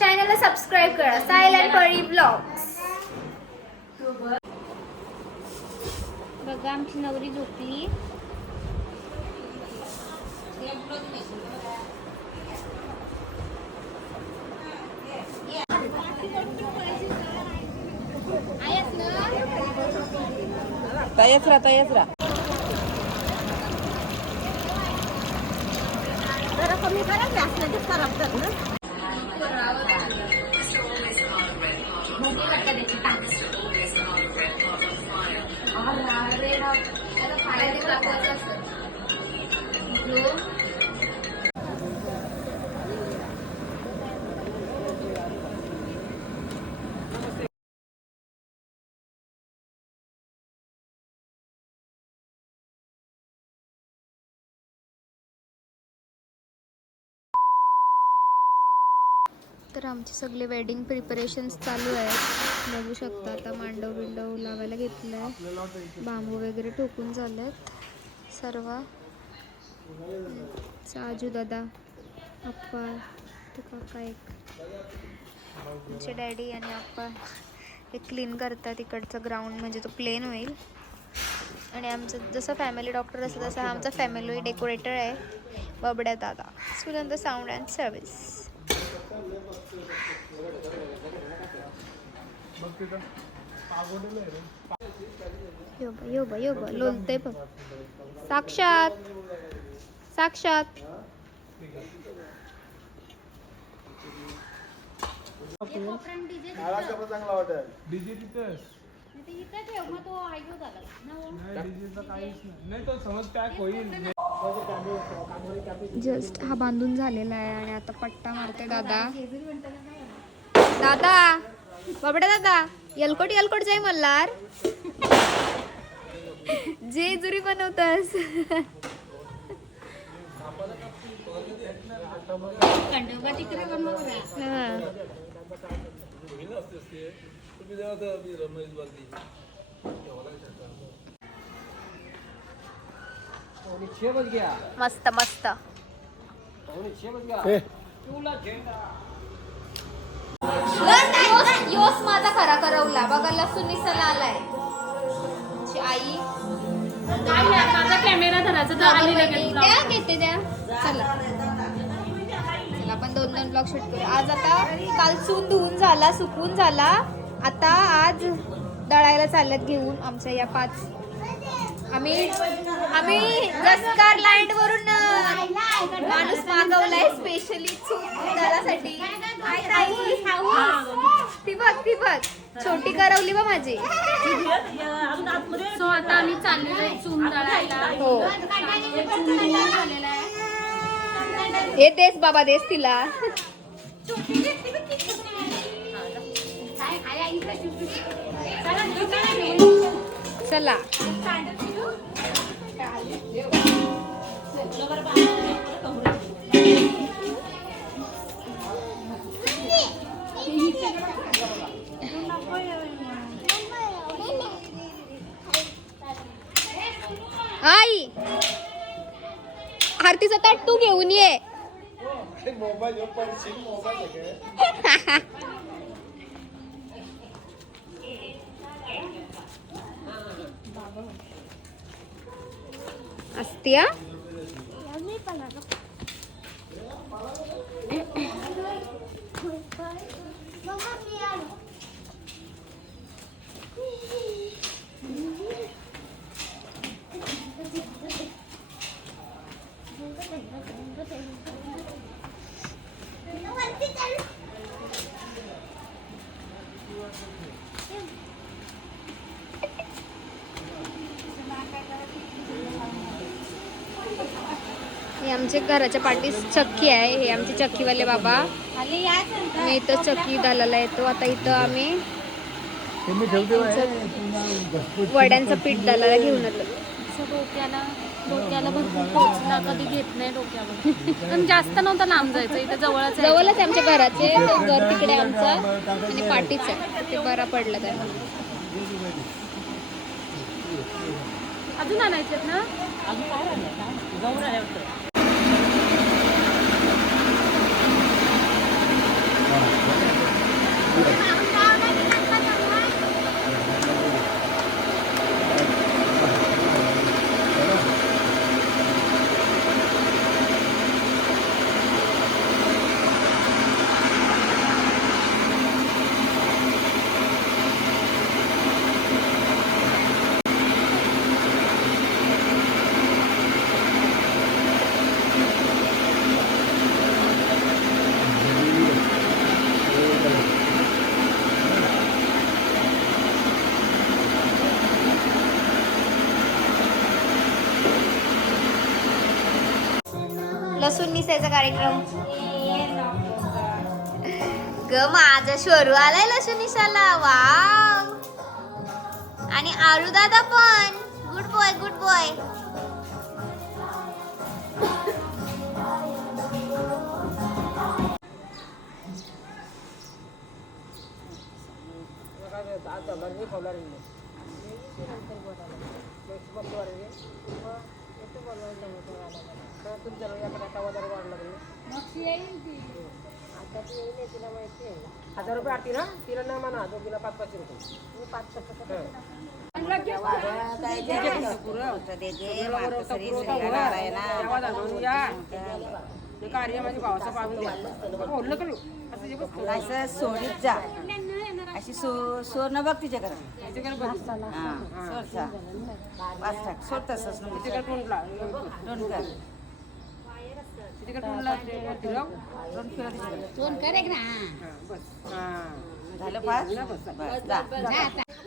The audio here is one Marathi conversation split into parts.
चॅनलला सबस्क्राईब करा. सायलेंट परी ब्लॉग्स. बघा आमची नवरी झोपली. तयाच राहा. जरा कमी करा गॅस लगेच खराब झालं ना. तर आमचे सगळे वेडिंग प्रिपरेशन्स चालू आहेत. बघू शकता आता मांडव बिंडव लावायला घेतलं आहे. बांबू वगैरे ठोकून झालेत सर्व. साजू दादा आप्पा तो काका एक आमचे डॅडी आणि आप्पा हे क्लीन करतात इकडचं ग्राउंड म्हणजे तो प्लेन होईल. आणि आमचं जसं फॅमिली डॉक्टर असतं तसं आमचा फॅमिली डेकोरेटर आहे बबड्या दादा. Sunanda sound and service. यो बा लोलते बघ. साक्षात जस्ट हा बांधून झालेला आहे आणि आता पट्टा मारते दादा. बाबडा दादा यलकोट जाय मल्हार. जे जुरी बनवतास. मस्त मस्त. योस माझा खरा करवला बघा. लसूण निसला आलाय. आई माझा कॅमेरा धरायचा द्या घेते द्या. चला आपण 2 ब्लॉग शूट करू आज. आता काल चून धुवून झाला सुकून झाला. आता आज दळायला चालत घेऊन आमच्या या 5. आम्ही जसकार लँड वरून माणूस मागवलाय स्पेशली चून दळासाठी. ती बघ छोटी करवली बा माझी. सो आता आम्ही चाललेलो चून दळायला. हो हे देस बाबा देस तिला. चला आई आरतीचा ताट तू घेऊन ये. असत्या हे आमच्या घराच्या पाठीस चक्की आहे. हे आमचे चक्कीवाले बाबा. मी इथं चक्की दलाला येतो. आता इथं आम्ही वड्यांचं पीठ दलाला घेऊन आलो. डोक्याला भरपूर पोचला कधी घेत नाही डोक्यावर. पण जास्त नव्हतं लांब जायचं. इथं जवळच आहे आमच्या घराचे. ते घर तिकडे आमचं आणि पाठीच आहे. ते बरं पडलं त्याला. अजून आणायचे ना. नवीन निसायचा कार्यक्रम. ग माझा शोरू आलाय लसूण निसाला. वाव. आणि आरू दादा पण. Good boy good boy. ₹1000 आरती ना तिला ना म्हणा दोघीला 500 रुपये. कार्य माझ्या भावाचा पाहून द्या बोललं करू असं सोडीत जा अशी सोडणं बघ तिच्याकडे सोड तसंच तिकडे तोंडला दोन कर तिकडे तोंडला फिरव दोन कर एक ना बस झालं पाच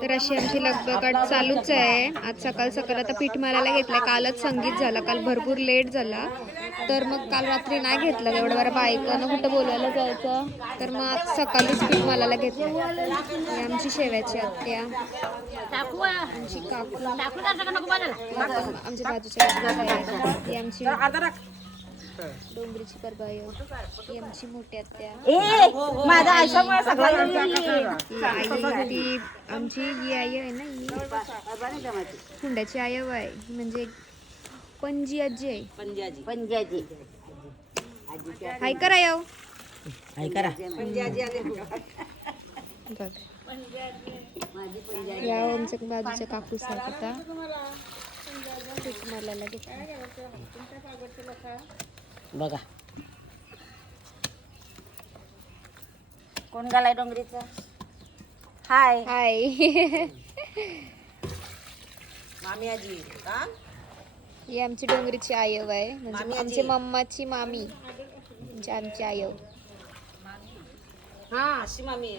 तर अशी आमची लगबग चालूच आहे. आज सकाळ सकाळ आता पीठ मारायला घेतलंय. कालच संगीत झाला. काल भरपूर लेट झाला. तर मग काल रात्री नाही घेतलं. एवढं बरं बायकांना कुठं बोलायला जायचं. तर मग आज सकाळीच पीठ मारायला घेतलं. आमची शेव्याची आत्या, आमची काकू, आमच्या बाजूच्या ही आमची डोंगरीची परबाई, ही आमची मोठी आत्या, माझा आयुष्यामुळे ती आमची ही आई आहे ना, ही हुंड्याची आई आहे, म्हणजे पणजी आजी आहे. पंजाजी हाय करा येऊ हाय करा या आमच्या बाजूच्या काकू आता पीठ मारायला घेतलं. बघा कोण गालाय डोंगरीचा. हाय हाय. मामी आजी ही आमची डोंगरीची आयव आहे, म्हणजे आमची मम्माची मामी, म्हणजे आमची आयव. अशी मामी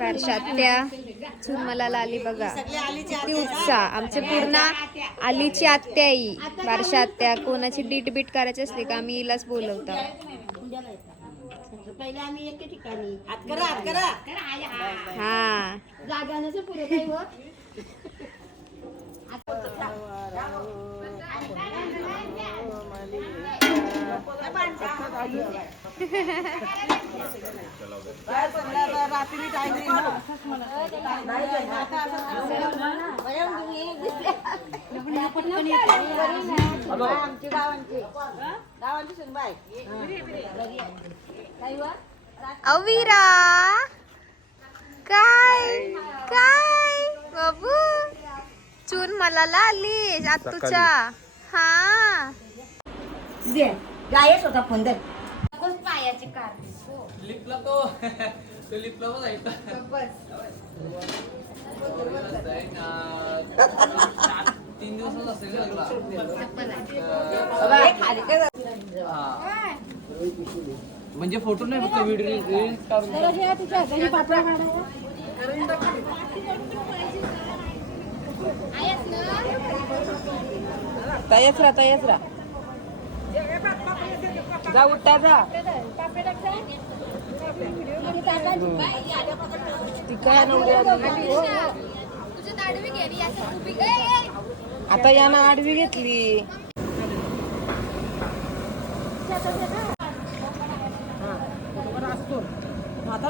वर्षात्या चुरमला आली बघा, किती उत्साह. आमचे पूर्ण आलीची आत्या ही वर्षात्या. कोणाची डीट बीट करायची असली का आम्ही हिलाच बोलवतो. हा अवीरा काय काय बाबू चून मला आली आत्तूच्या. हा गायच होता फोन दे पायाची कार लिपला तो लिपला पण आहे तीन दिवसात असेल म्हणजे फोटो नाही फक्त व्हिडिओ तयाच राहा जा उठता जा ती काय आता यानं आडवी घेतली. आता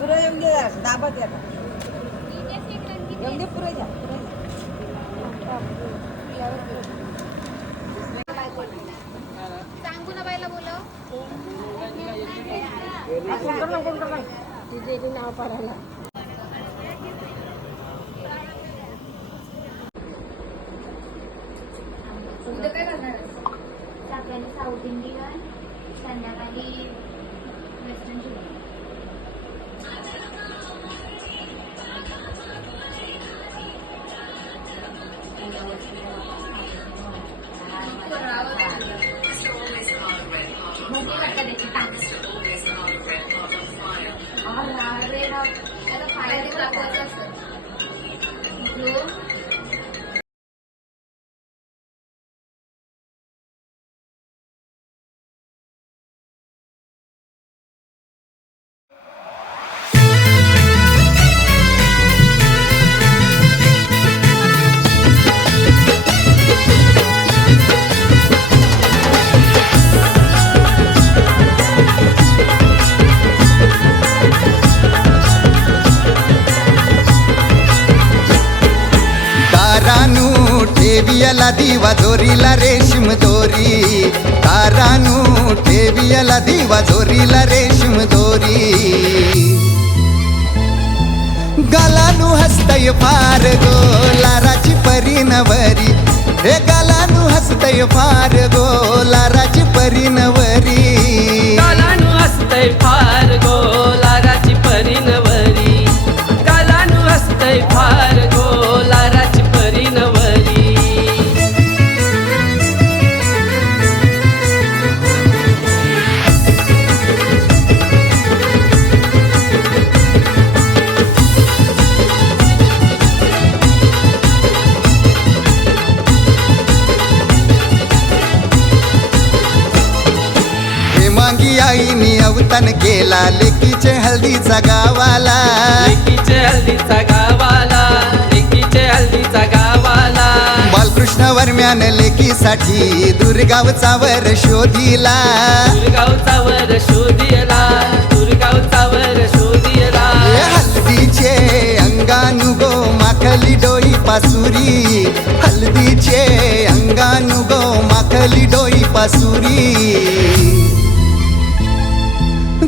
पुढे येऊन दे दाबत येतात येऊन दे पुढे जा सांगू ना बाईला बोलव. तिथे नाव पाडायला उद्या काय करणार सकाळी साऊथ इंडियन, संध्याकाळी वेस्टर्न जेवण. मोठी वाटतं त्याची टाक. तारानू ठेवियला दिवा जोरीला रेशीम दोरी तारानू ठेवियला दिवा जोरीला रेशीम दोरी गालानू हसतय फार गो लाराची परीनवरी हे गालानू हसतय फार गो लाराची परीनवरी गालानू हसतय फार गो लाराची परीनवरी गालानू हसतय फार गो लाराची परीनवरी मांगी आईनी अवतन केला लेकीचे हल्दीचा गावाला लेकीचे हल्दीचा गावाला लेकीचे हल्दीचा गावाला बालकृष्ण वर्म्यान लेकीसाठी दुर्गावचा वर शोधिला दुर्गावचा वर शोधियला दुर्गावचा वर शोधियला हे हल्दीचे अंगानु गो माखली डोई पासुरी हल्दीचे अंगानु गो माखली डोई पासुरी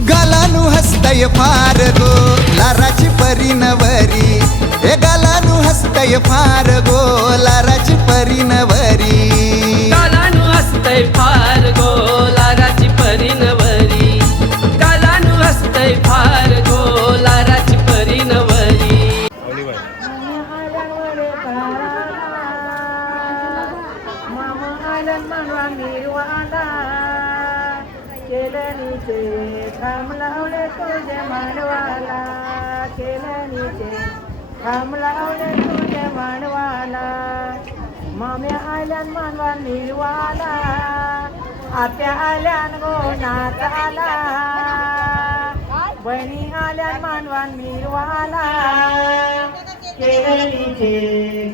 गालानू हसतय फार गो लाराची परीनवरी हे गालानू हसतय फार गो लाराची परीनवरी गालानू हसतय फार गो लाराची परीनवरी गालानू हसतय फार गो लाराची परीनवरी थांब लावले तुझे मानवाला थांब लावले तुझे मानवाला माम्या आल्यान मानवा निर्वाला आत्या आल्यान गोनात आला बहिणी आल्यान मानवा निर्वाला केळणीचे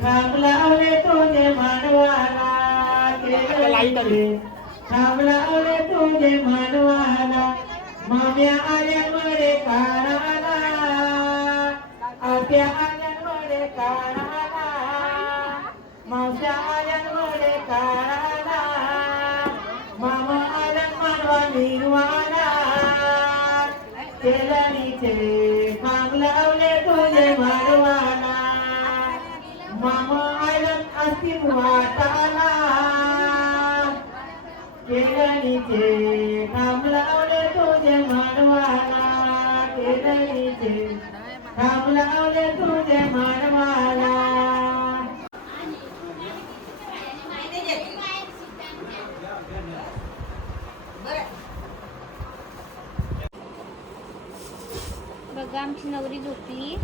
थांब लावले तुझे मानवाला थांब लावले तुझे मानवाला माम्या आल्यामुळे कानाला आत्या आल्यामुळे कानाला मावश्या आल्यामुळे कानाला मामा आल्यान मानवा निर्वाला केळणीचे खांब लावले तुझे मानवाला मामा आल्यान अस्तिम वाटाला केळणीचे खांब लावले तुझे मानवाला केळणीचे खांब लावले तुझे मानवाला बघा आमची नवरी झोपली.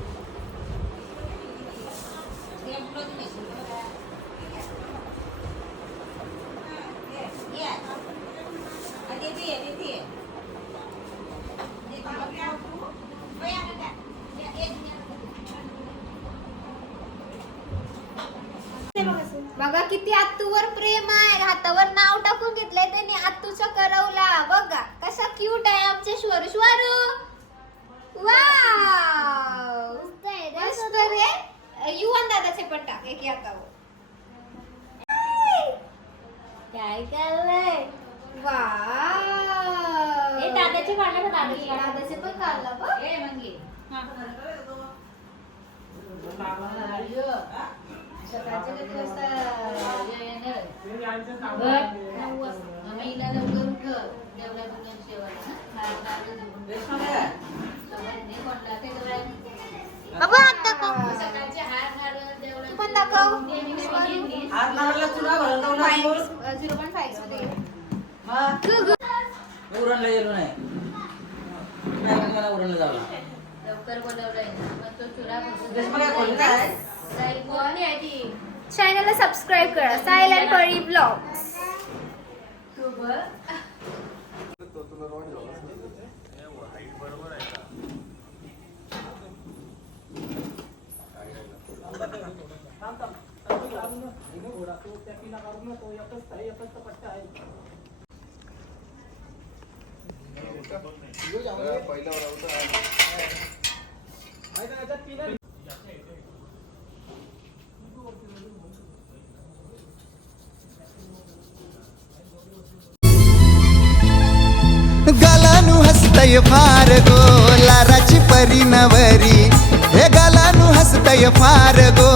बघा किती आत्तूवर प्रेम आहे. हातावर नाव टाकून घेतलंय त्यांनी आत्तूचा करवला. बघा कसा क्यूट आहे आमचे श्वर श्वारू. वाव मस्त रे. युवन दादाचे पट्टा एक हातावर. काय करलंय. वाव हे दादाचे काढलं का. दादाचे पण काढलं बघ. हे मंगी सकाळचे किती वाजता येणार. आम्हीला लवकर उठ. देवला दुनिया शेवायला बाबा हात दाखव. सकाळचे हार नारळ देवला तू पण दाखव. हात नारळला चुरा भरवतो ना. 0.5 मध्ये उरणला गेलो नाही. मला उरणला जावं लवकर बोलवलंय ना. चॅनलला सबस्क्राईब करा सायलेंट परी ब्लॉग्स. गालानु हसतय फार गो लाराची परी नवरी हे गालानु हसतय फार गो